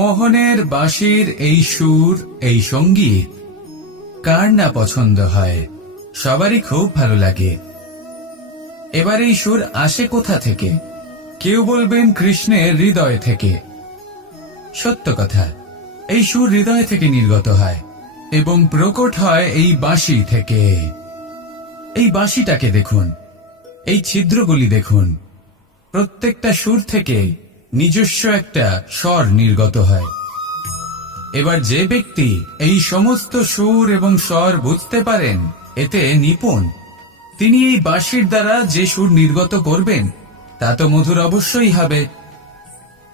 মোহনের বাঁশির এই সুর, এই সঙ্গীত কার না পছন্দ হয়, সবারই খুব ভালো লাগে। এবার এই সুর আসে কোথা থেকে? কেউ বলবেন কৃষ্ণের হৃদয় থেকে। সত্য কথা, এই সুর হৃদয় থেকে নির্গত হয় এবং প্রকট হয় এই বাঁশি থেকে। এই বাঁশিটাকে দেখুন, এই ছিদ্রগুলি দেখুন, প্রত্যেকটা সুর থেকে নিজস্ব একটা স্বর নির্গত হয়। এবার যে ব্যক্তি এই সমস্ত সুর এবং স্বর বুঝতে পারেন, এতে নিপুণ, তিনি এই বাঁশির দ্বারা যে সুর নির্গত করবেন তা তো মধুর অবশ্যই হবে।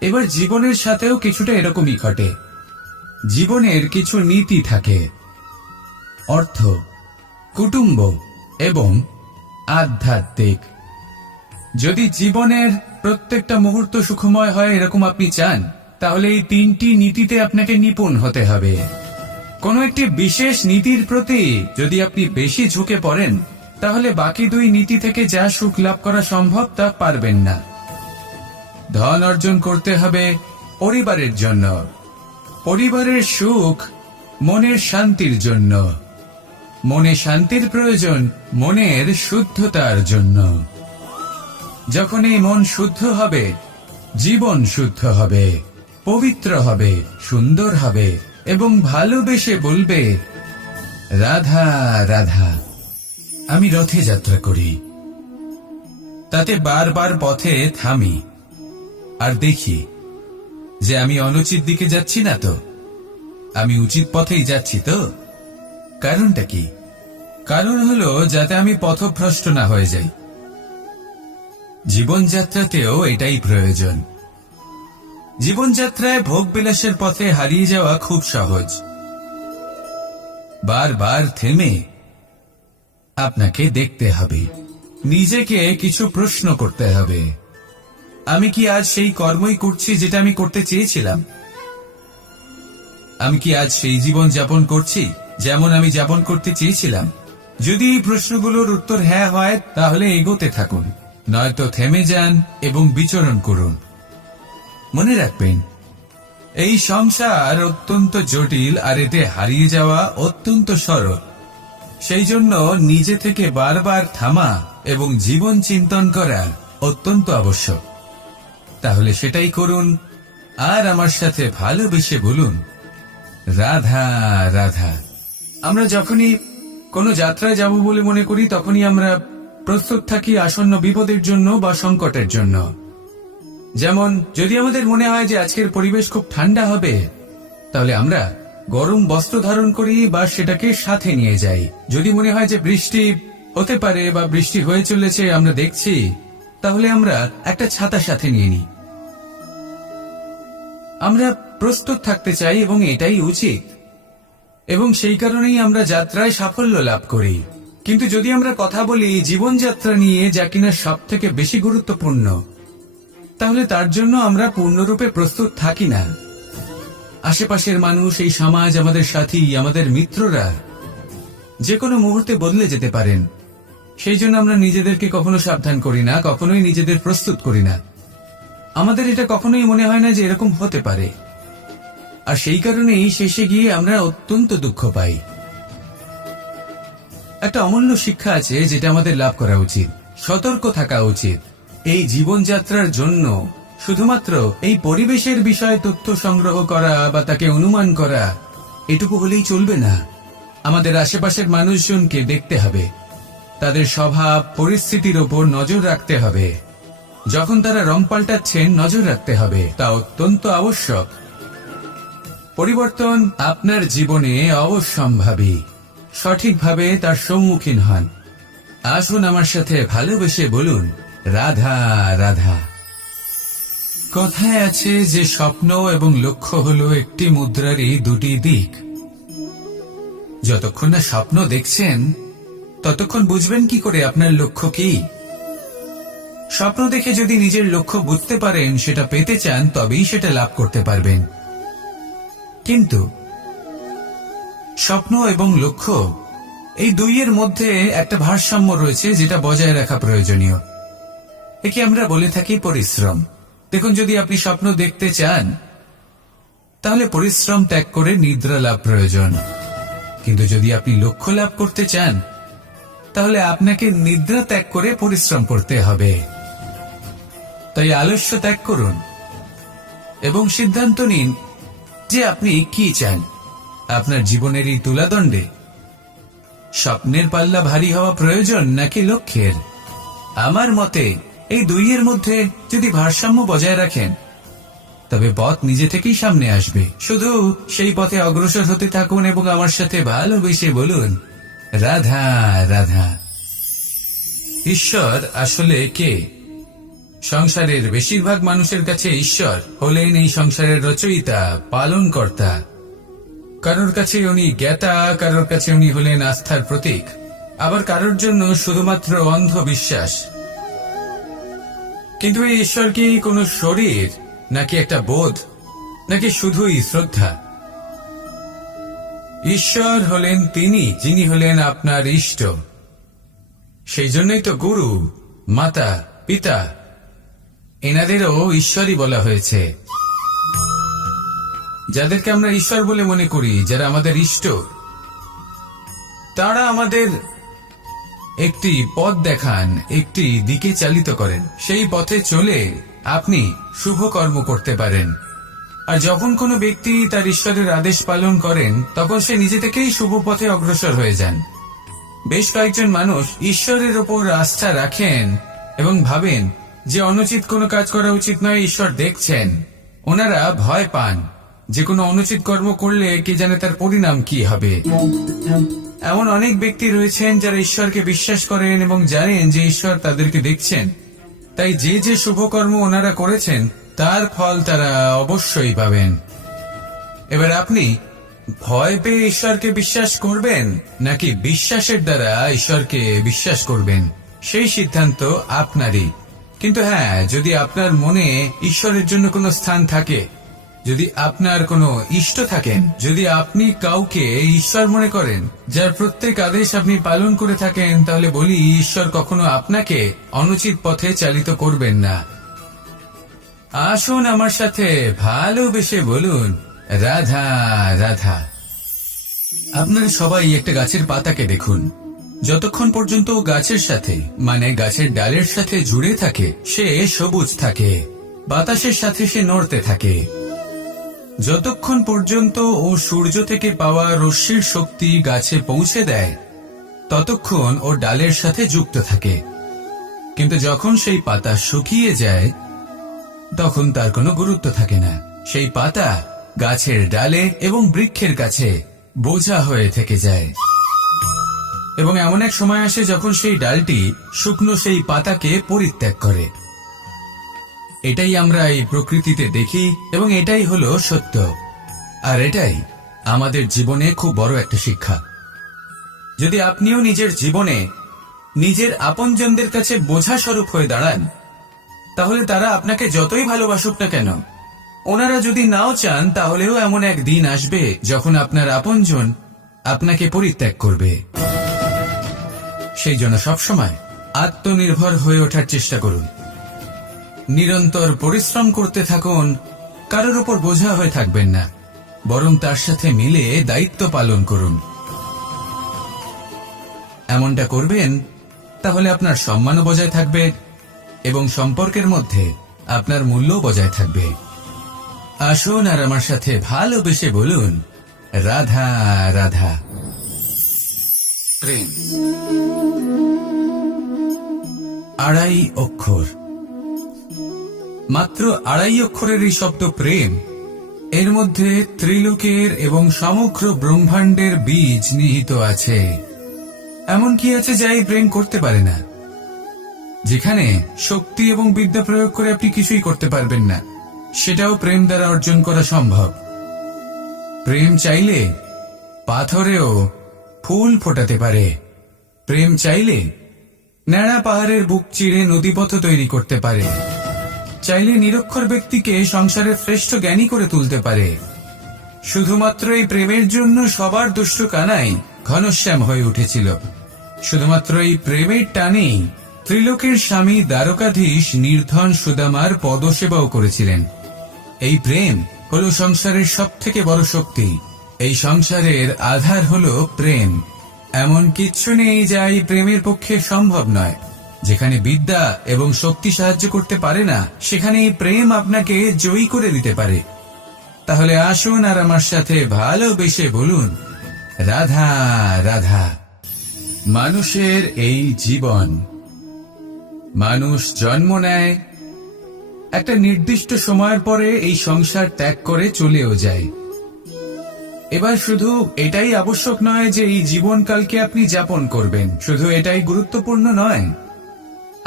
এবার জীবনের সাথেও কিছুটা এরকমই ঘটে। জীবনের কিছু নীতি থাকে, অর্থ, কুটুম্ব এবং আধ্যাত্মিক। যদি জীবনের প্রত্যেকটা মুহূর্ত সুখময় হয় এরকম আপনি চান, তাহলে এই তিনটি নীতিতে আপনাকে নিপুণ হতে হবে। কোনো একটি বিশেষ নীতির প্রতি যদি আপনি বেশি ঝুঁকে পড়েন, তাহলে বাকি দুই নীতি থেকে যা সুখ লাভ করা সম্ভব তা পারবেন না। ধন অর্জন করতে হবে পরিবারের জন্য, পরিবারের সুখ মনের শান্তির জন্য, মনে শান্তির প্রয়োজন মনের শুদ্ধতার জন্য। যখন এই মন শুদ্ধ হবে, জীবন শুদ্ধ হবে, পবিত্র হবে, সুন্দর হবে এবং ভালোবেসে বলবে, রাধা রাধা। আমি রথে যাত্রা করি, তাতে বারবার পথে থামি আর দেখি যে আমি অনুচিত দিকে যাচ্ছি না তো, আমি উচিত পথেই যাচ্ছি তো। কারণটা কি? কারণ হলো যাতে আমি পথভ্রষ্ট না হয়ে যাই। জীবনযাত্রাতেও এটাই প্রয়োজন। জীবনযাত্রায় ভোগ বিলাসের পথে হারিয়ে যাওয়া খুব সহজ। বারবার থেমে আপনাকে দেখতে হবে, নিজেকে কিছু প্রশ্ন করতে হবে। আমি কি আজ সেই কর্মই করছি যেটা আমি করতে চেয়েছিলাম? আমি কি আজ সেই জীবন যাপন করছি যেমন আমি যাপন করতে চেয়েছিলাম? যদি এই প্রশ্নগুলোর উত্তর হ্যাঁ হয়, তাহলে এগোতে থাকুন, নয়তো থেমে যান এবং বিচরণ করুন। মনে রাখবেন, এই সংসার অত্যন্ত জটিল আর এতে হারিয়ে যাওয়া অত্যন্ত সরল। সেই জন্য নিজে থেকে বারবার থামা এবং জীবন চিন্তন করা অত্যন্ত আবশ্যক। তাহলে সেটাই করুন আর আমার সাথে ভালোবেসে বলুন, রাধা রাধা। আমরা যখনই কোনো যাত্রায় যাব বলে মনে করি, তখনই আমরা প্রস্তুত থাকি আসন্ন বিপদের জন্য বা সংকটের জন্য। যেমন যদি আমাদের মনে হয় যে আজকের পরিবেশ খুব ঠান্ডা হবে, তাহলে আমরা গরম বস্ত্র ধারণ করি বা সেটাকে সাথে নিয়ে যাই। যদি মনে হয় যে বৃষ্টি হতে পারে বা বৃষ্টি হয়ে চলেছে, আমরা দেখছি, তাহলে আমরা একটা ছাতা সাথে নিয়ে নিই। আমরা প্রস্তুত থাকতে চাই এবং এটাই উচিত, এবং সেই কারণেই আমরা যাত্রায় সাফল্য লাভ করি। কিন্তু যদি আমরা কথা বলি জীবনযাত্রা নিয়ে, যা কিনা সব থেকে বেশি গুরুত্বপূর্ণ, তাহলে তার জন্য আমরা পূর্ণরূপে প্রস্তুত থাকি না। আশেপাশের মানুষ, এই সমাজ, আমাদের সাথী, আমাদের মিত্ররা যে কোনো মুহূর্তে বদলে যেতে পারেন। সেই জন্য আমরা নিজেদেরকে কখনো সাবধান করি না, কখনোই নিজেদের প্রস্তুত করি না। আমাদের এটা কখনোই মনে হয় না যে এরকম হতে পারে, আর সেই কারণেই শেষে গিয়ে আমরা অত্যন্ত দুঃখ পাই। একটা অমূল্য শিক্ষা আছে যেটা আমাদের লাভ করা উচিত, সতর্ক থাকা উচিত। এই জীবনযাত্রার জন্য শুধুমাত্র এই পরিবেশের বিষয়ে তথ্য সংগ্রহ করা বা তাকে অনুমান করা, এটুকু হলেই চলবে না। আমাদের আশেপাশের মানুষজনকে দেখতে হবে, তাদের স্বভাব পরিস্থিতির ওপর নজর রাখতে হবে। যখন তারা রং পাল্টাচ্ছেন, নজর রাখতে হবে, তা অত্যন্ত আবশ্যক। পরিবর্তন আপনার জীবনে অবশ্যম্ভাবী, সঠিকভাবে তার সম্মুখীন হন। আসুন আমার সাথে ভালোবেসে বলুন, রাধা রাধা। কথায় আছে যে স্বপ্ন এবং লক্ষ্য হলো একটি মুদ্রারই দুটি দিক। যতক্ষণ না স্বপ্ন দেখছেন, ততক্ষণ বুঝবেন কি করে আপনার লক্ষ্য কি? স্বপ্ন দেখে যদি নিজের লক্ষ্য বুঝতে পারেন, সেটা পেতে চান, তবেই সেটা লাভ করতে পারবেন। কিন্তু স্বপ্ন এবং লক্ষ্য, এই দুইয়ের মধ্যে একটা ভারসাম্য রয়েছে যেটা বজায় রাখা প্রয়োজনীয়। একে আমরা বলে থাকি পরিশ্রম। দেখুন, যদি আপনি স্বপ্ন দেখতে চান, তাহলে পরিশ্রম ত্যাগ করে নিদ্রা লাভ প্রয়োজন। কিন্তু যদি আপনি লক্ষ্য লাভ করতে চান, তাহলে আপনাকে নিদ্রা ত্যাগ করে পরিশ্রম করতে হবে। তাই আলস্য ত্যাগ করুন এবং সিদ্ধান্ত নিন যে আপনি কি চান। আপনার জীবনের এই তুলাদণ্ডে স্বপ্নের পাল্লা ভারী হওয়া প্রয়োজন নাকি লক্ষ্যের? আমার মতে এই দুইয়ের মধ্যে যদি ভারসাম্য বজায় রাখেন, তবে পথ নিজে থেকেই সামনে আসবে। শুধু সেই পথে অগ্রসর হতে থাকুন এবং আমার সাথে ভালোবেসে বলুন, রাধা রাধা। ঈশ্বর আসলে কে? সংসারের বেশিরভাগ মানুষের কাছে ঈশ্বর হলেন এই সংসারের রচয়িতা, পালনকর্তা। কারোর কাছে উনি জ্ঞাতা, কারোর কাছে উনি হলেন আস্থার প্রতীক, আবার কারোর জন্য শুধুমাত্র অন্ধ বিশ্বাস। কিন্তু এই ঈশ্বর কি কোনো শরীর, নাকি একটা বোধ, নাকি শুধুই শ্রদ্ধা? ঈশ্বর হলেন তিনি যিনি হলেন আপনার ইষ্ট। সেই জন্যই তো গুরু, মাতা, পিতা এনাদেরও ঈশ্বরই বলা হয়েছে। যাদেরকে আমরা ঈশ্বর বলে মনে করি, যারা আমাদের ইষ্ট, তারা আমাদের একটি পথ দেখান, একটি দিকে চালিত করেন। সেই পথে চলে আপনি শুভ কর্ম করতে পারেন। আর যখন কোনো ব্যক্তি তার ঈশ্বরের আদেশ পালন করেন, তখন সে নিজে থেকেই শুভ পথে অগ্রসর হয়ে যান। বেশ কয়েকজন মানুষ ঈশ্বরের ওপর আস্থা রাখেন এবং ভাবেন যে অনুচিত কোনো কাজ করা উচিত নয়, ঈশ্বর দেখছেন। ওনারা ভয় পান যে কোনো অনুচিত কর্ম করলে কে জানে তার পরিণাম কি হবে। এমন অনেক ব্যক্তি রয়েছেন যারা ঈশ্বরকে বিশ্বাস করেন এবং জানেন যে ঈশ্বর তাদেরকে দেখছেন। তাই যে যে শুভকর্ম ওনারা করেছেন তার ফল তারা অবশ্যই পাবেন। এবার আপনি ভয় পেয়ে ঈশ্বরকে বিশ্বাস করবেন নাকি বিশ্বাসের দ্বারা ঈশ্বরকে বিশ্বাস করবেন, সেই সিদ্ধান্ত আপনারই। কিন্তু হ্যাঁ, যদি আপনার মনে ঈশ্বরের জন্য কোনো স্থান থাকে, যদি আপনার কোনো ইষ্ট থাকেন, যদি আপনি কাউকে ঈশ্বর মনে করেন, যার প্রত্যেক আদেশ আপনি পালন করে থাকেন, তাহলে বলি ঈশ্বর কখনো আপনাকে অনুচিত পথে চালিত করবেন না। আসুন আমার সাথে ভালোবেসে বলুন, রাধা রাধা। আপনারা সবাই একটা গাছের পাতাকে দেখুন। যতক্ষণ পর্যন্ত গাছের সাথে, মানে গাছের ডালের সাথে জুড়ে থাকে, সে সবুজ থাকে, বাতাসের সাথে সে নড়তে থাকে। যতক্ষণ পর্যন্ত ও সূর্য থেকে পাওয়া রশ্মির শক্তি গাছে পৌঁছে দেয়, ততক্ষণ ও ডালের সাথে যুক্ত থাকে। কিন্তু যখন সেই পাতা শুকিয়ে যায়, তখন তার কোনো গুরুত্ব থাকে না। সেই পাতা গাছের ডালে এবং বৃক্ষের কাছে বোঝা হয়ে থেকে যায়। এবং এমন এক সময় আসে যখন সেই ডালটি শুকনো সেই পাতাকে পরিত্যাগ করে। এটাই আমরা এই প্রকৃতিতে দেখি এবং এটাই হলো সত্য। আর এটাই আমাদের জীবনে খুব বড় একটা শিক্ষা। যদি আপনিও নিজের জীবনে নিজের আপনজনদের কাছে বোঝা স্বরূপ হয়ে দাঁড়ান, তাহলে তারা আপনাকে যতই ভালোবাসুক না কেন, ওনারা যদি নাও চান, তাহলেও এমন এক দিন আসবে যখন আপনার আপনজন আপনাকে পরিত্যাগ করবে। সেই জন্য সবসময় আত্মনির্ভর হয়ে ওঠার চেষ্টা করুন। নিরন্তর পরিশ্রম করতে থাকুন, কারোর উপর বোঝা হয়ে থাকবেন না, বরং তার সাথে মিলে দায়িত্ব পালন করুন। এমনটা করবেন, তাহলে আপনার সম্মানও বজায় থাকবে এবং সম্পর্কের মধ্যে আপনার মূল্য বজায় থাকবে। আসুন আর আমার সাথে ভালোবেসে বলুন, রাধা রাধা। প্রেম 2.5 অক্ষর, মাত্র 2.5 অক্ষরের এই শব্দ প্রেম, এর মধ্যে ত্রিলোকের এবং সমগ্র ব্রহ্মাণ্ডের বীজ নিহিত আছে। এমন কি আছে যা এই প্রেম করতে পারে না? যেখানে শক্তি এবং বিদ্যা প্রয়োগ করে আপনি কিছুই করতে পারবেন না, সেটাও প্রেম দ্বারা অর্জন করা সম্ভব। প্রেম চাইলে পাথরেও ফুল ফোটাতে পারে। প্রেম চাইলে ন্যাড়া পাহাড়ের বুক চিরে নদীপথ তৈরি করতে পারে। চাইলে নিরক্ষর ব্যক্তিকে সংসারের শ্রেষ্ঠ জ্ঞানী করে তুলতে পারে। শুধুমাত্র এই প্রেমের জন্য সবার দুষ্টু কানাই ঘনশ্যাম হয়ে উঠেছিল। শুধুমাত্র এই প্রেমের টানেই ত্রিলোকের স্বামী দ্বারকাধীশ নির্ধন সুদামার পদসেবাও করেছিলেন। এই প্রেম হলো সংসারের সবথেকে বড় শক্তি। এই সংসারের আধার হলো প্রেম। এমন কিচ্ছু নেই যা এই প্রেমের পক্ষে সম্ভব নয়। যেখানে বিদ্যা এবং শক্তি সাহায্য করতে পারে না, সেখানে এই প্রেম আপনাকে জয়ী করে দিতে পারে। তাহলে আসুন আর আমার সাথে ভালোবেসে বলুন, রাধা রাধা। মানুষের এই জীবন, মানুষ জন্ম নেয়, একটা নির্দিষ্ট সময়ের পরে এই সংসার ত্যাগ করে চলেও যায়। এবার শুধু এটাই আবশ্যক নয় যে এই জীবনকালকে আপনি যাপন করবেন, শুধু এটাই গুরুত্বপূর্ণ নয়।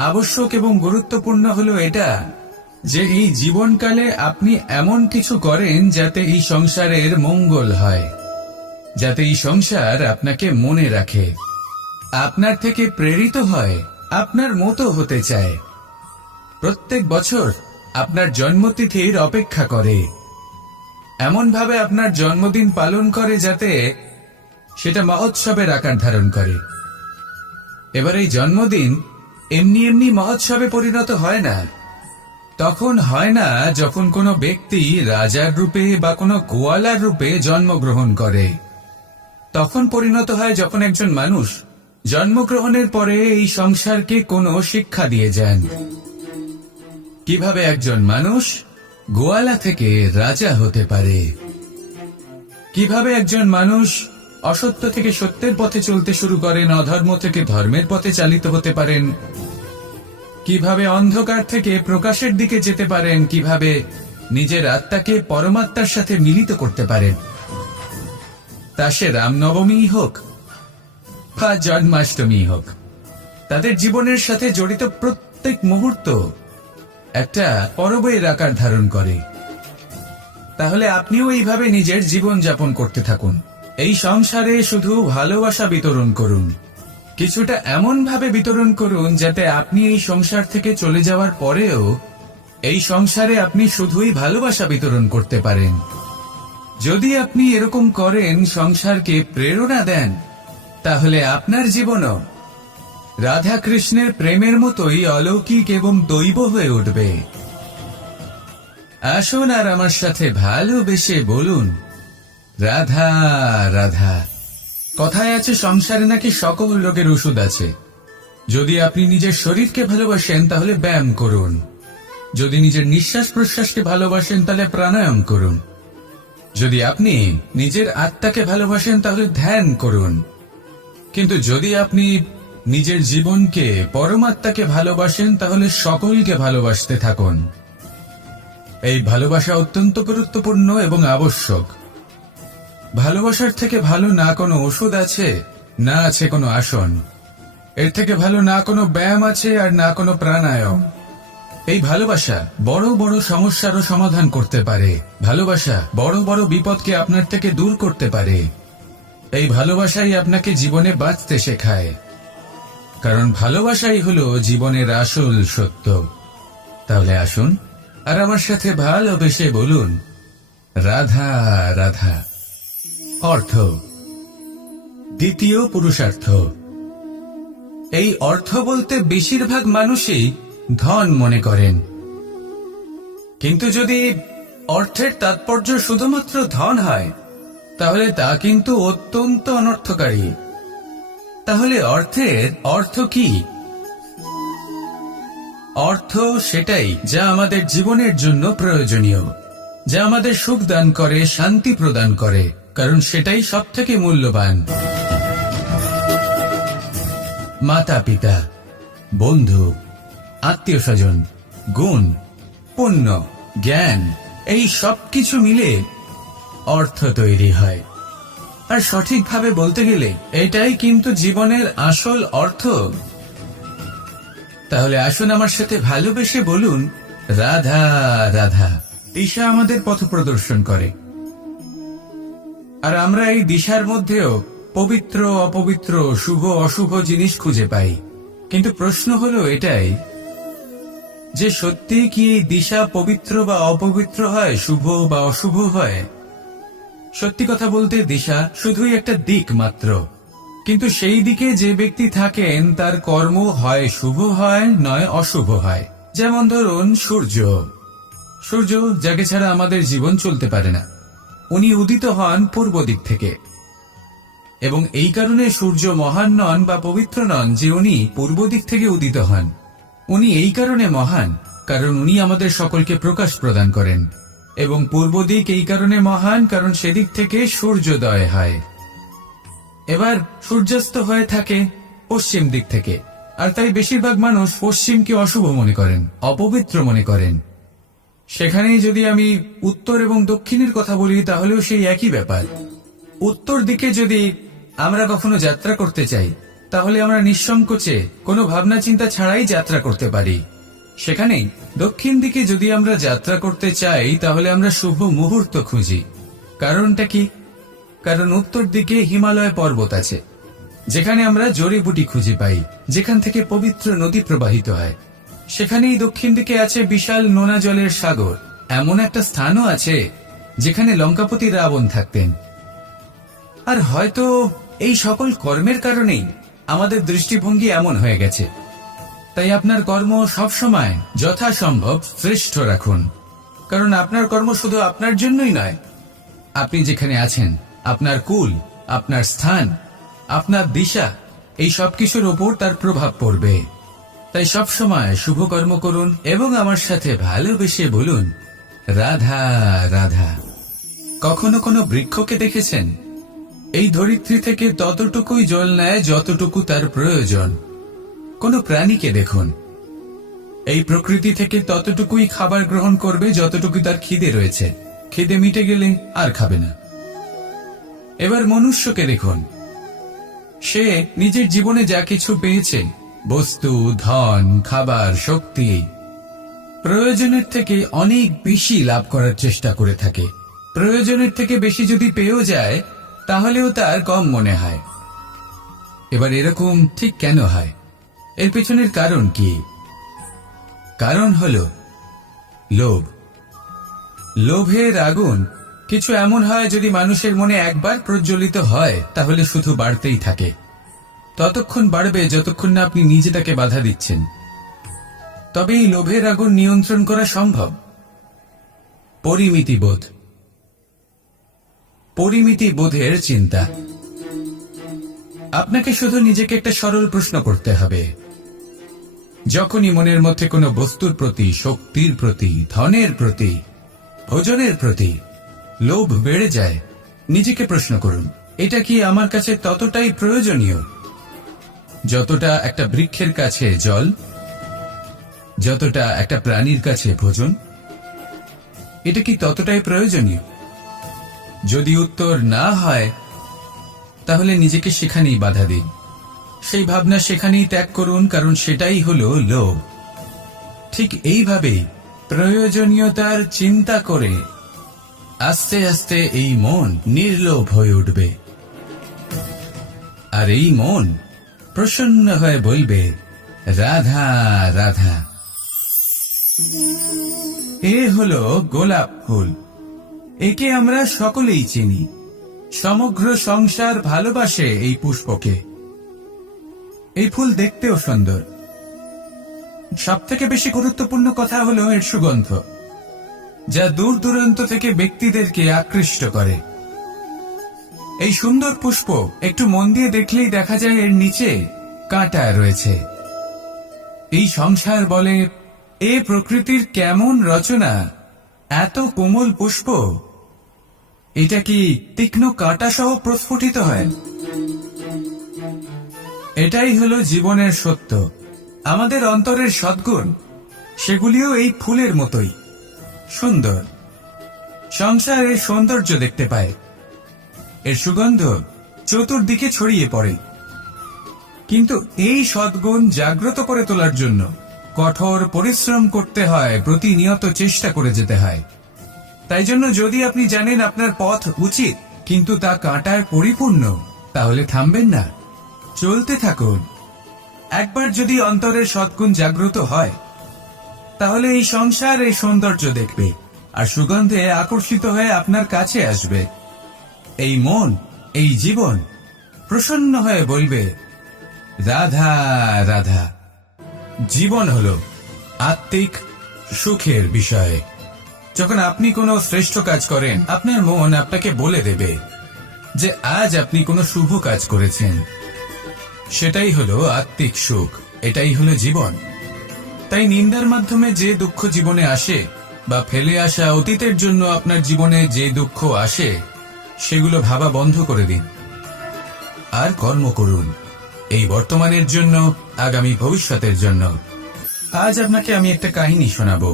আবশ্যক এবং গুরুত্বপূর্ণ হলো এটা যে এই জীবনকালে আপনি এমন কিছু করেন যাতে এই সংসারের মঙ্গল হয়, যাতে এই সংসার আপনাকে মনে রাখে, আপনার থেকে প্রেরিত হয়, আপনার মতো হতে চায়, প্রত্যেক বছর আপনার জন্মতিথির অপেক্ষা করে, এমন ভাবে আপনার জন্মদিন পালন করে যাতে সেটা মহোৎসবের আকার ধারণ করে। এবার এই জন্মদিন এমনি এমনি মহোৎসবে পরিণত হয় না। তখন হয় না যখন কোনো ব্যক্তি রাজার রূপে বা কোনো গোয়ালার রূপে জন্মগ্রহণ করে। তখন পরিণত হয় যখন একজন মানুষ জন্মগ্রহণের পরে এই সংসারকে কোনো শিক্ষা দিয়ে যান। কিভাবে একজন মানুষ গোয়ালা থেকে রাজা হতে পারে, কিভাবে একজন মানুষ অসত্য থেকে সত্যের পথে চলতে শুরু করেন, অধর্ম থেকে ধর্মের পথে চালিত হতে পারেন, কিভাবে অন্ধকার থেকে প্রকাশের দিকে যেতে পারেন, কিভাবে নিজের আত্মাকে পরমাত্মার সাথে মিলিত করতে পারেন। তা সে রামনবমী হোক বা জন্মাষ্টমী হোক, তাদের জীবনের সাথে জড়িত প্রত্যেক মুহূর্ত একটা পরবের আকার ধারণ করে। তাহলে আপনিও এইভাবে নিজের জীবন যাপন করতে থাকুন। এই সংসারে শুধু ভালোবাসা বিতরণ করুন, কিছুটা এমন ভাবে বিতরণ করুন যাতে আপনি এই সংসার থেকে চলে যাওয়ার পরেও এই সংসারে আপনি শুধুই ভালোবাসা বিতরণ করতে পারেন। যদি আপনি এরকম করেন, সংসারকে প্রেরণা দেন, তাহলে আপনার জীবনও রাধা কৃষ্ণের প্রেমের মতোই অলৌকিক এবং দৈব হয়ে উঠবে। আসুন আর আমার সাথে ভালোবেসে বলুন, রাধা রাধা। কথায় আছে সংসারে নাকি সকল রোগের ওষুধ আছে। যদি আপনি নিজের শরীরকে ভালোবাসেন তাহলে ব্যায়াম করুন, যদি নিজের নিঃশ্বাস প্রশ্বাসকে ভালোবাসেন তাহলে প্রাণায়াম করুন, যদি আপনি নিজের আত্মাকে ভালোবাসেন তাহলে ধ্যান করুন, কিন্তু যদি আপনি নিজের জীবনকে, পরমাত্মাকে ভালোবাসেন তাহলে সকলকে ভালোবাসতে থাকুন। এই ভালোবাসা অত্যন্ত গুরুত্বপূর্ণ এবং আবশ্যক। ভালোবাসার থেকে ভালো না কোনো ওষুধ আছে, না আছে কোনো আসন। এর থেকে ভালো না কোনো ব্যায়াম আছে আর না কোনো প্রাণায়াম। এই ভালোবাসা বড় বড় সমস্যারও সমাধান করতে পারে। ভালোবাসা বড় বড় বিপদকে আপনার থেকে দূর করতে পারে। এই ভালোবাসাই আপনাকে জীবনে বাঁচতে শেখায়, কারণ ভালোবাসাই হলো জীবনের আসল সত্য। তাহলে আসুন আর আমার সাথে ভালোবেসে বলুন, রাধা রাধা। অর্থ, দ্বিতীয় পুরুষার্থ। এই অর্থ বলতে বেশিরভাগ মানুষই ধন মনে করেন, কিন্তু যদি অর্থের তাৎপর্য শুধুমাত্র ধন হয় তাহলে তা কিন্তু অত্যন্ত অনর্থকারী। তাহলে অর্থের অর্থ কি? অর্থ সেটাই যা আমাদের জীবনের জন্য প্রয়োজনীয়, যা আমাদের সুখ দান করে, শান্তি প্রদান করে, কারণ সেটাই সবথেকে মূল্যবান। মাতা পিতা, বন্ধু, আত্মীয় স্বজন, গুণ, পুণ্য, জ্ঞান, এই সবকিছু মিলে অর্থ তৈরি হয়। আর সঠিকভাবে বলতে গেলে এটাই কিন্তু জীবনের আসল অর্থ। তাহলে আসুন আমার সাথে ভালোবেসে বলুন, রাধা রাধা। দিশা আমাদের পথ প্রদর্শন করে, আর আমরা এই দিশার মধ্যেও পবিত্র অপবিত্র, শুভ অশুভ জিনিস খুঁজে পাই। কিন্তু প্রশ্ন হলো এটাই যে সত্যি কি এই দিশা পবিত্র বা অপবিত্র হয়, শুভ বা অশুভ হয়? সত্যি কথা বলতে দিশা শুধুই একটা দিক মাত্র, কিন্তু সেই দিকে যে ব্যক্তি থাকেন তার কর্ম হয় শুভ হয়, নয় অশুভ হয়। যেমন ধরুন সূর্য, সূর্য, যাকে ছাড়া আমাদের জীবন চলতে পারে না, উনি উদিত হন পূর্ব দিক থেকে। এবং এই কারণে সূর্য মহান নন বা পবিত্র নন যে উনি পূর্ব দিক থেকে উদিত হন। উনি এই কারণে মহান কারণ উনি আমাদের সকলকে প্রকাশ প্রদান করেন। এবং পূর্ব দিক এই কারণে মহান কারণ সেদিক থেকে সূর্যোদয় হয়। এবার সূর্যাস্ত হয়ে থাকে পশ্চিম দিক থেকে, আর তাই বেশিরভাগ মানুষ পশ্চিমকে অশুভ মনে করেন, অপবিত্র মনে করেন। সেখানেই যদি আমি উত্তর এবং দক্ষিণের কথা বলি তাহলেও সেই একই ব্যাপার। উত্তর দিকে যদি আমরা কখনো যাত্রা করতে চাই তাহলে আমরা নিঃসংকোচে কোনো ভাবনা চিন্তা ছাড়াই যাত্রা করতে পারি। সেখানেই দক্ষিণ দিকে যদি আমরা যাত্রা করতে চাই তাহলে আমরা শুভ মুহূর্ত খুঁজি। কারণটা কি? কারণ উত্তর দিকে হিমালয় পর্বত আছে, যেখানে আমরা জড়িবুটি খুঁজে পাই, যেখান থেকে পবিত্র নদী প্রবাহিত হয়। সেখানেই দক্ষিণ দিকে আছে বিশাল নোনা জলের সাগর। এমন একটা স্থানও আছে যেখানে লঙ্কাপতি রাবণ থাকতেন। আর হয়তো এই সকল কর্মের কারণেই আমাদের দৃষ্টিভঙ্গি এমন হয়ে গেছে। তাই আপনার কর্ম সবসময় যথাসম্ভব শ্রেষ্ঠ রাখুন, কারণ আপনার কর্ম শুধু আপনার জন্যই নয়। আপনি যেখানে আছেন, আপনার কুল, আপনার স্থান, আপনার দিশা, এই সবকিছুর ওপর তার প্রভাব পড়বে। তাই সবসময় শুভ কর্ম করুন এবং আমার সাথে ভালোবেসে বলুন, রাধা রাধা। কখনো কোনো বৃক্ষকে দেখেছেন? এই ধরিত্রী থেকে ততটুকুই জল নেয় যতটুকু তার প্রয়োজন। কোনো প্রাণীকে দেখুন, এই প্রকৃতি থেকে ততটুকুই খাবার গ্রহণ করবে যতটুকু তার খিদে রয়েছে। খিদে মিটে গেলে আর খাবে না। এবার মনুষ্যকে দেখুন, সে নিজের জীবনে যা কিছু পেয়েছে, বস্তু, ধন, খাবার, শক্তি, প্রয়োজনের থেকে অনেক বেশি লাভ করার চেষ্টা করে থাকে। প্রয়োজনের থেকে বেশি যদি পেয়েও যায় তাহলেও তার কম মনে হয়। এবার এরকম ঠিক কেন হয়? এর পেছনের কারণ কি? কারণ হলো লোভ। লোভের আগুন কিছু এমন হয়, যদি মানুষের মনে একবার প্রজ্বলিত হয় তাহলে শুধু বাড়তেই থাকে। ততক্ষণ বাড়বে যতক্ষণ না আপনি নিজে তাকে বাধা দিচ্ছেন। তবে এই লোভের আগুন নিয়ন্ত্রণ করা সম্ভব। পরিমিতিবোধ, পরিমিতিবোধের চিন্তা। আপনাকে শুধু নিজেকে একটা সরল প্রশ্ন করতে হবে। যখনই মনের মধ্যে কোনো বস্তুর প্রতি, শক্তির প্রতি, ধনের প্রতি, ভোজনের প্রতি লোভ বেড়ে যায়, নিজেকে প্রশ্ন করুন, এটা কি আমার কাছে ততটাই প্রয়োজনীয় যতটা একটা বৃক্ষের কাছে জল, যতটা একটা প্রাণীর কাছে ভোজন? এটা কি ততটাই প্রয়োজনীয়? যদি উত্তর না হয় তাহলে নিজেকে সেখানেই বাধা দিন। সেই ভাবনা সেখানেই ত্যাগ করুন, কারণ সেটাই হলো লোভ। ঠিক এইভাবেই প্রয়োজনীয়তার চিন্তা করে আস্তে আস্তে এই মন নির্লোভ হয়ে উঠবে। আর এই মন প্রসন্ন হয়ে বলবে, রাধা রাধা। এ হলো গোলাপ ফুল। একে আমরা সকলেই চিনি। সমগ্র সংসার ভালোবাসে এই পুষ্পকে। এই ফুল দেখতেও সুন্দর। সবথেকে বেশি গুরুত্বপূর্ণ কথা হলো এর সুগন্ধ, যা দূর দূরান্ত থেকে ব্যক্তিদেরকে আকৃষ্ট করে। এই সুন্দর পুষ্প একটু মন দিয়ে দেখলেই দেখা যায় এর নিচে কাঁটা রয়েছে। এই সংসার বলে, এ প্রকৃতির কেমন রচনা, এত কোমল পুষ্প, এটা কি তীক্ষ্ণ কাঁটা সহ প্রস্ফুটিত হয়? এটাই হলো জীবনের সত্য। আমাদের অন্তরের সদ্গুণ, সেগুলিও এই ফুলের মতোই সুন্দর। সংসারের সৌন্দর্য দেখতে পায়, এর সুগন্ধ চতুর্দিকে ছড়িয়ে পড়ে। কিন্তু এই সদ্গুণ জাগ্রত করে তোলার জন্য কঠোর পরিশ্রম করতে হয়, প্রতিনিয়ত চেষ্টা করে যেতে হয়। তাই জন্য যদি আপনি জানেন আপনার পথ উচিত কিন্তু তা কাঁটায় পরিপূর্ণ, তাহলে থামবেন না, চলতে থাকুন। একবার যদি অন্তরের সদ্গুণ জাগ্রত হয় তাহলে এই সংসার এই সৌন্দর্য দেখবে আর সুগন্ধে আকর্ষিত হয়ে আপনার কাছে আসবে। এই মন, এই জীবন প্রসন্ন হয়ে বলবে, রাধা রাধা। জীবন হলো আত্মিক সুখের বিষয়। যখন আপনি কোনো শ্রেষ্ঠ কাজ করেন, আপনার মন আপনাকে বলে দেবে যে আজ আপনি কোনো শুভ কাজ করেছেন। সেটাই হলো আত্মিক সুখ, এটাই হলো জীবন। তাই নিন্দার মাধ্যমে যে দুঃখ জীবনে আসে বা ফেলে আসা অতীতের জন্য আপনার জীবনে যে দুঃখ আসে, সেগুলো ভাবা বন্ধ করে দিন আর কর্ম করুন এই বর্তমানের জন্য, আগামী ভবিষ্যতের জন্য। আজ আপনাকে আমি একটা কাহিনী শোনাবো।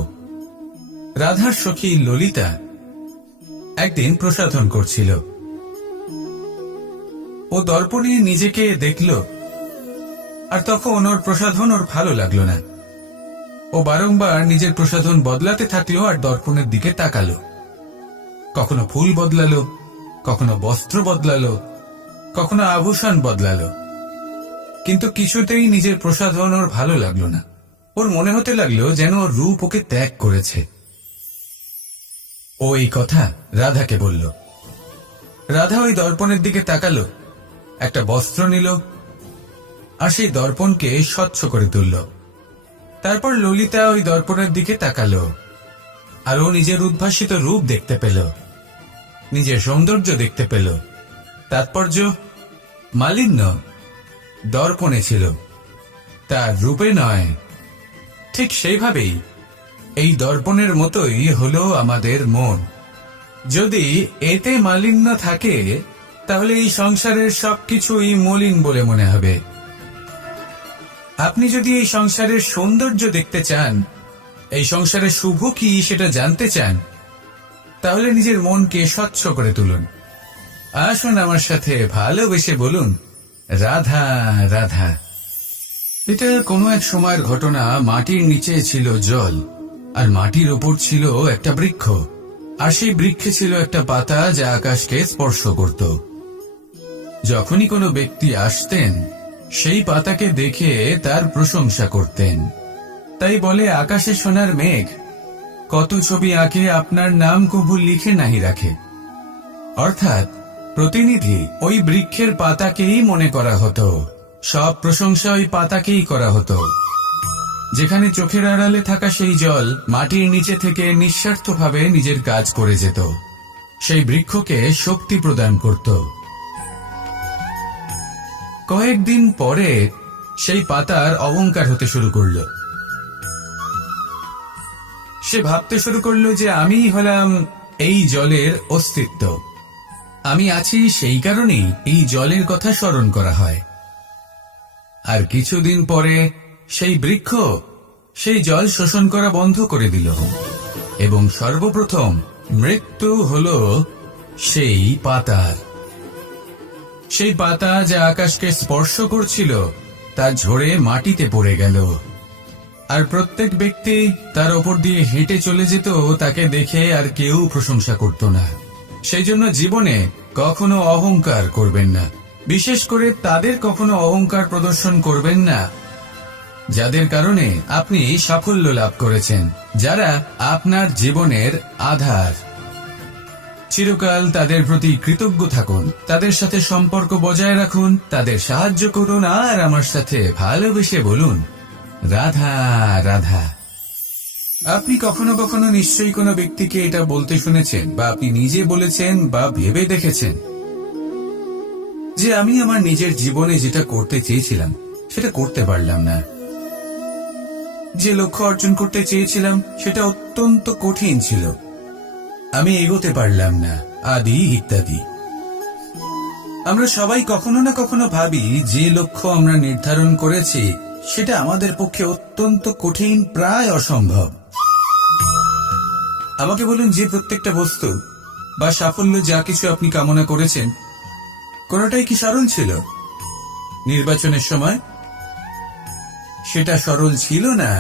রাধার সখী ললিতা একদিন প্রসাধন করছিল। ও দর্পণে নিজেকে দেখল, আর তখন ওর প্রসাধন ওর ভালো লাগলো না। ও বারংবার নিজের প্রসাধন বদলাতে থাকলো আর দর্পণের দিকে তাকালো। কখনো ফুল বদলালো, কখনো বস্ত্র বদলালো, কখনো আভূষণ বদলালো, কিন্তু কিছুতেই নিজের প্রসাধন ওর ভালো লাগলো না। ওর মনে হতে লাগলো যেন ওর রূপ ওকে ত্যাগ করেছে। ও এই কথা রাধাকে বলল। রাধা ওই দর্পণের দিকে তাকালো, একটা বস্ত্র নিল আর সেই দর্পণকে স্বচ্ছ করে তুলল। তারপর ললিতা ওই দর্পণের দিকে তাকালো আর ও নিজের উদ্ভাসিত রূপ দেখতে পেল, নিজের সৌন্দর্য দেখতে পেল। তাৎপর্য মালিন্য দর্পণে ছিল, তার রূপে নয়। ঠিক সেইভাবেই এই দর্পণের মতোই হলো আমাদের মন। যদি এতে মালিন্য থাকে, তাহলে এই সংসারের সবকিছুই মলিন বলে মনে হবে। আপনি যদি এই সংসারের সৌন্দর্য দেখতে চান, এই সংসারের শুভ কি সেটা জানতে চান, তাহলে নিজের মনকে স্বচ্ছ করে তুলুন। আসুন আমার সাথে ভালোবেসে বলুন, রাধা রাধা। এটা কোনো এক সময়ের ঘটনা। মাটির নিচে ছিল জল, আর মাটির ওপর ছিল একটা বৃক্ষ, আর সেই বৃক্ষে ছিল একটা পাতা যা আকাশকে স্পর্শ করত। যখনই কোনো ব্যক্তি আসতেন, সেই পাতাকে দেখে তার প্রশংসা করতেন। তাই বলে আকাশে সোনার মেঘ, কত ছবি আঁকে আপনার নাম কবু লিখে নাহি রাখে। অর্থাৎ প্রতিনিধি ওই বৃক্ষের পাতাকেই মনে করা হতো, সব প্রশংসা ওই পাতাকেই করা হতো। যেখানে চোখের আড়ালে থাকা সেই জল মাটির নিচে থেকে নিঃস্বার্থভাবে নিজের কাজ করে যেত, সেই বৃক্ষকে শক্তি প্রদান করত। কয়েকদিন পরে সেই পাতার অহংকার হতে শুরু করল। সে ভাবতে শুরু করলো যে আমি হলাম এই জলের অস্তিত্ব, আমি আছি সেই কারণেই এই জলের কথা স্মরণ করা হয়। আর কিছুদিন পরে সেই বৃক্ষ সেই জল শোষণ করা বন্ধ করে দিল, এবং সর্বপ্রথম মৃত্যু হল সেই পাতার। সেই পাতা যা আকাশকে স্পর্শ করছিল তা ঝরে মাটিতে পড়ে গেল, আর প্রত্যেক ব্যক্তি তার ওপর দিয়ে হেঁটে চলে যেত, তাকে দেখে আর কেউ প্রশংসা করত না। সেই জন্য জীবনে কখনো অহংকার করবেন না, বিশেষ করে তাদের কখনো অহংকার প্রদর্শন করবেন না যাদের কারণে আপনি সাফল্য লাভ করেছেন, যারা আপনার জীবনের আধার। চিরকাল তাদের প্রতি কৃতজ্ঞ থাকুন, তাদের সাথে সম্পর্ক বজায় রাখুন, তাদের সাহায্য করুন, আর আমার সাথে ভালোবেসে বলুন, রাধা রাধা। আপনি কখনো কখনো নিশ্চয়ই কোনো ব্যক্তিকে এটা বলতে শুনেছেন, বা আপনি নিজে বলেছেন বা ভেবে দেখেছেন যে আমি আমার নিজের জীবনে যেটা করতে চেয়েছিলাম সেটা করতে পারলাম না, যে লক্ষ্য অর্জন করতে চেয়েছিলাম সেটা অত্যন্ত কঠিন ছিল, আমি এগোতে পারলাম না, আদি ইত্যাদি। আমরা সবাই কখনো না কখনো ভাবি যে লক্ষ্য আমরা নির্ধারণ করেছি সেটা আমাদের পক্ষে অত্যন্ত কঠিন, প্রায় অসম্ভব। আমাকে বলুন, যে প্রত্যেকটা বস্তু বা সাফল্য যা কিছু আপনি কামনা করেছেন, কোনটাই কি সরল ছিল? নির্বাচনের সময় সেটা সরল ছিল না,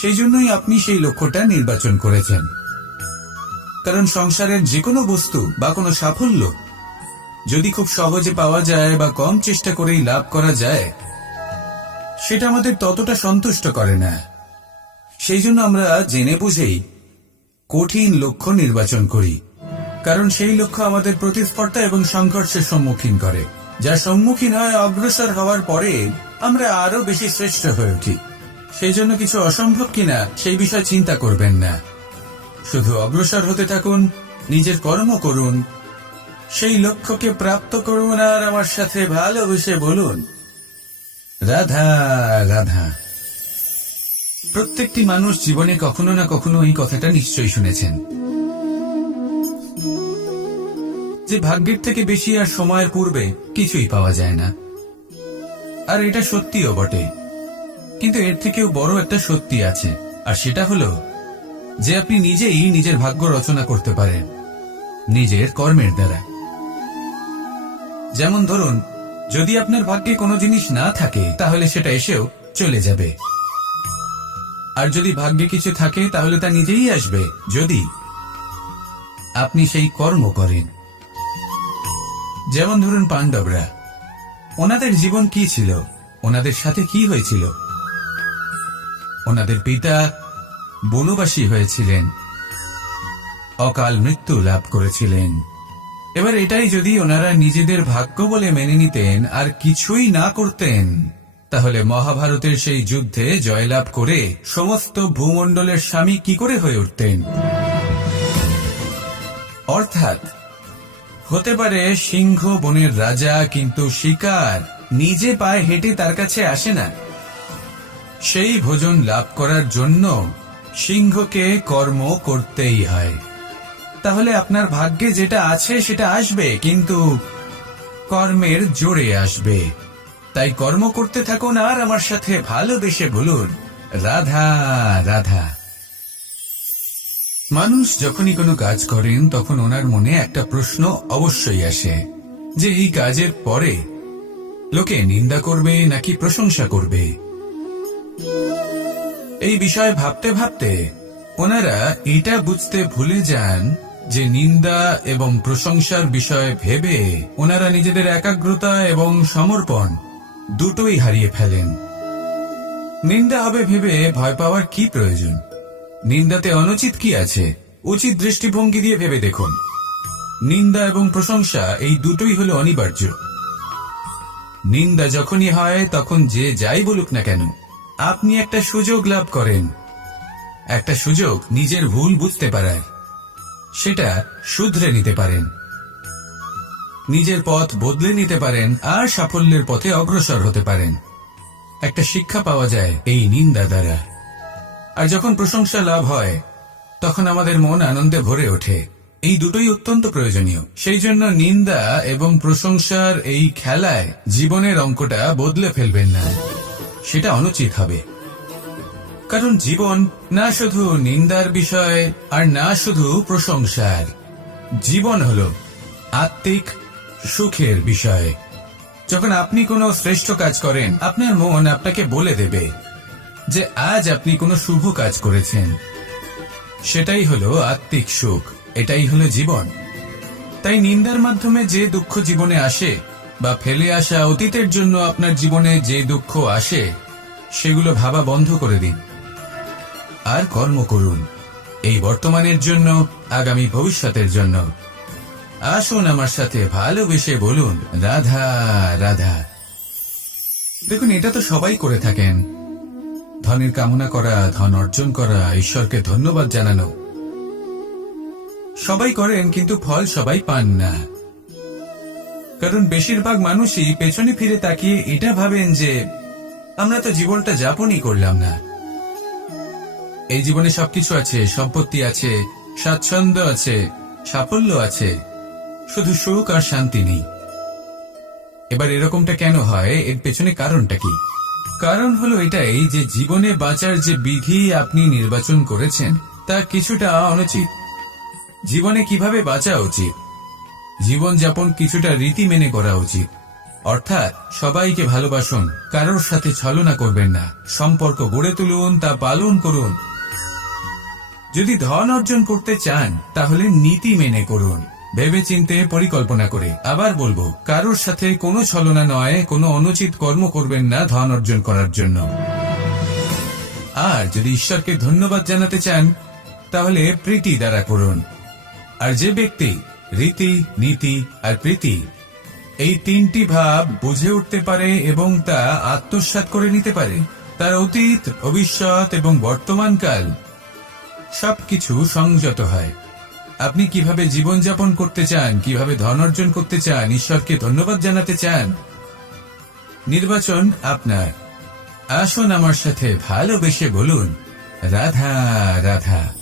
সেই জন্যই আপনি সেই লক্ষ্যটা নির্বাচন করেছেন। কারণ সংসারের যে কোনো বস্তু বা কোনো সাফল্য যদি খুব সহজে পাওয়া যায় বা কম চেষ্টা করেই লাভ করা যায়, সেটা আমাদের ততটা সন্তুষ্ট করে না। সেই জন্য আমরা জেনে বুঝেই কঠিন লক্ষ্য নির্বাচন করি, কারণ সেই লক্ষ্য আমাদের প্রতিস্পর্ধা এবং সংঘর্ষের সম্মুখীন করে, যার সম্মুখীন হয় অগ্রসর হওয়ার পরে আমরা আরো বেশি শ্রেষ্ঠ হয়ে উঠি। সেই জন্য কিছু অসম্ভব কিনা সেই বিষয়ে চিন্তা করবেন না, শুধু অগ্রসর হতে থাকুন, নিজের কর্ম করুন, সেই লক্ষ্যকে প্রাপ্ত করুন, আর আমার সাথে ভালোবেসে বলুন, রাধা রাধা। প্রত্যেকটি মানুষ জীবনে কখনো না কখনো এই কথাটা নিশ্চয়ই শুনেছেন, যে ভাগ্যের থেকে বেশি আর সময়ের পূর্বে কিছুই পাওয়া যায় না। আর এটা সত্যিও বটে, কিন্তু এর থেকেও বড় একটা সত্যি আছে, আর সেটা হলো যে আপনি নিজেই নিজের ভাগ্য রচনা করতে পারেন নিজের কর্মের দ্বারা। যেমন ধরুন, যদি আপনার ভাগ্যে কোনো জিনিস না থাকে তাহলে সেটা এসেও চলে যাবে, আর যদি ভাগ্যে কিছু থাকে তাহলে তা নিজেই আসবে, যদি আপনি সেই কর্ম করেন। যেমন ধরুন পাণ্ডবরা, ওনাদের জীবন কি ছিল, ওনাদের সাথে কি হয়েছিল? ওনাদের পিতা বনবাসী হয়েছিলেন, অকাল মৃত্যু লাভ করেছিলেন। এবার এটাই যদি ওনারা নিজেদের ভাগ্য বলে মেনে নিতেন আর কিছুই না করতেন, তাহলে মহাভারতের সেই যুদ্ধে জয়লাভ করে সমস্ত ভূমণ্ডলের স্বামী কি করে হয়ে উঠতেন? অর্থাৎ হতে পারে সিংহ বনের রাজা, কিন্তু শিকার নিজে পায়ে হেঁটে তার কাছে আসে না। সেই ভোজন লাভ করার জন্য সিংহকে কর্ম করতেই হয়। তাহলে আপনার ভাগ্যে যেটা আছে সেটা আসবে, কিন্তু কর্মের জোরে আসবে। তাই কর্ম করতে থাকুন আর আমার সাথে ভালোবেসে বলুন, রাধা রাধা। মানুষ যখনই কোনো কাজ করেন তখন ওনার মনে একটা প্রশ্ন অবশ্যই আসে, যে এই কাজের পরে লোকে নিন্দা করবে নাকি প্রশংসা করবে। এই বিষয়ে ভাবতে ভাবতে ওনারা এটা বুঝতে ভুলে যান যে নিন্দা এবং প্রশংসার বিষয়ে ভেবে ওনারা নিজেদের একাগ্রতা এবং সমর্পণ দুটোই হারিয়ে ফেলেন। নিন্দা হবে ভেবে ভয় পাওয়ার কি প্রয়োজন? নিন্দাতে অনুচিত কি আছে? উচিত দৃষ্টিভঙ্গি দিয়ে ভেবে দেখুন। নিন্দা এবং প্রশংসা এই দুটোই হলো অনিবার্য। নিন্দা যখনই হয় তখন যে যাই বলুক না কেন, আপনি একটা সুযোগ লাভ করেন, একটা সুযোগ নিজের ভুল বুঝতে পারার, সেটা শুধরে নিতে পারেন, নিজের পথ বদলে নিতে পারেন আর সাফল্যের পথে অগ্রসর হতে পারেন। একটা শিক্ষা পাওয়া যায় এই নিন্দা দ্বারা। আর যখন প্রশংসা লাভ হয় তখন আমাদের মন আনন্দে ভরে ওঠে। এই দুটোই অত্যন্ত প্রয়োজনীয়। সেই জন্য নিন্দা এবং প্রশংসার এই খেলায় জীবনের অঙ্কটা বদলে ফেলবেন না, সেটা অনুচিত হবে। কারণ জীবন না শুধু নিন্দার বিষয় আর না শুধু প্রশংসার, জীবন হলো আত্মিক সুখের বিষয়। যখন আপনি কোনো শ্রেষ্ঠ কাজ করেন, আপনার মন আপনাকে বলে দেবে যে আজ আপনি কোনো শুভ কাজ করেছেন। সেটাই হলো আত্মিক সুখ, এটাই হলো জীবন। তাই নিন্দার মাধ্যমে যে দুঃখ জীবনে আসে, বা ফেলে আসা অতীতের জন্য আপনার জীবনে যে দুঃখ আসে, সেগুলো ভাবা বন্ধ করে দিন আর কর্ম করুন এই বর্তমানের জন্য, আগামী ভবিষ্যতের জন্য। আসুন আমার সাথে ভালোবেসে বলুন, রাধা রাধা। দেখুন, এটা তো সবাই করে থাকেন, ধনের কামনা করা, ধন অর্জন করা, ঈশ্বরকে ধন্যবাদ জানানো, সবাই করেন, কিন্তু ফল সবাই পান না। কারণ বেশিরভাগ মানুষই পেছনে ফিরে তাকিয়ে এটা ভাবেন যে আমরা তো জীবনটা যাপনই করলাম না। এই জীবনে সবকিছু আছে, সম্পত্তি আছে, স্বাচ্ছন্দ্য আছে, সাফল্য আছে, শুধু সুখ আর শান্তি নেই। এবার এরকমটা কেন হয়? এর পেছনে কারণটা কি? কারণ হলো এটাই যে জীবনে বাঁচার যে বিধি আপনি নির্বাচন করেছেন তা কিছুটা অনুচিত। জীবনে কিভাবে বাঁচা উচিত, জীবনযাপন কিছুটা রীতি মেনে করা উচিত। অর্থাৎ সবাইকে ভালোবাসুন, কারোর সাথে ছলনা করবেন না, সম্পর্ক গড়ে তুলুন, তা পালন করুন। যদি ধন অর্জন করতে চান তাহলে নীতি মেনে করুন, ভেবেচিন্তে পরিকল্পনা করে। আবার বলবো, কারোর সাথে কোনো ছলনা নয়, কোনো অনুচিত কর্ম করবেন না ধন অর্জন করার জন্য। আর যদি ঈশ্বরকে ধন্যবাদ জানাতে চান তাহলে প্রীতি দ্বারা করুন। আর যে ব্যক্তি রীতি, নীতি আর প্রীতি এই তিনটি ভাব বুঝে উঠতে পারে এবং তা আত্মসাৎ করে নিতে পারে, তার অতীত, ভবিষ্যৎ এবং বর্তমানকাল সবকিছু সংযত হয়। আপনি কিভাবে জীবনযাপন করতে চান, কিভাবে ধন অর্জন করতে চান, ঈশ্বরকে ধন্যবাদ জানাতে চান, নির্বাচন আপনার। আসুন আমার সাথে ভালোবেসে বলুন, রাধা রাধা।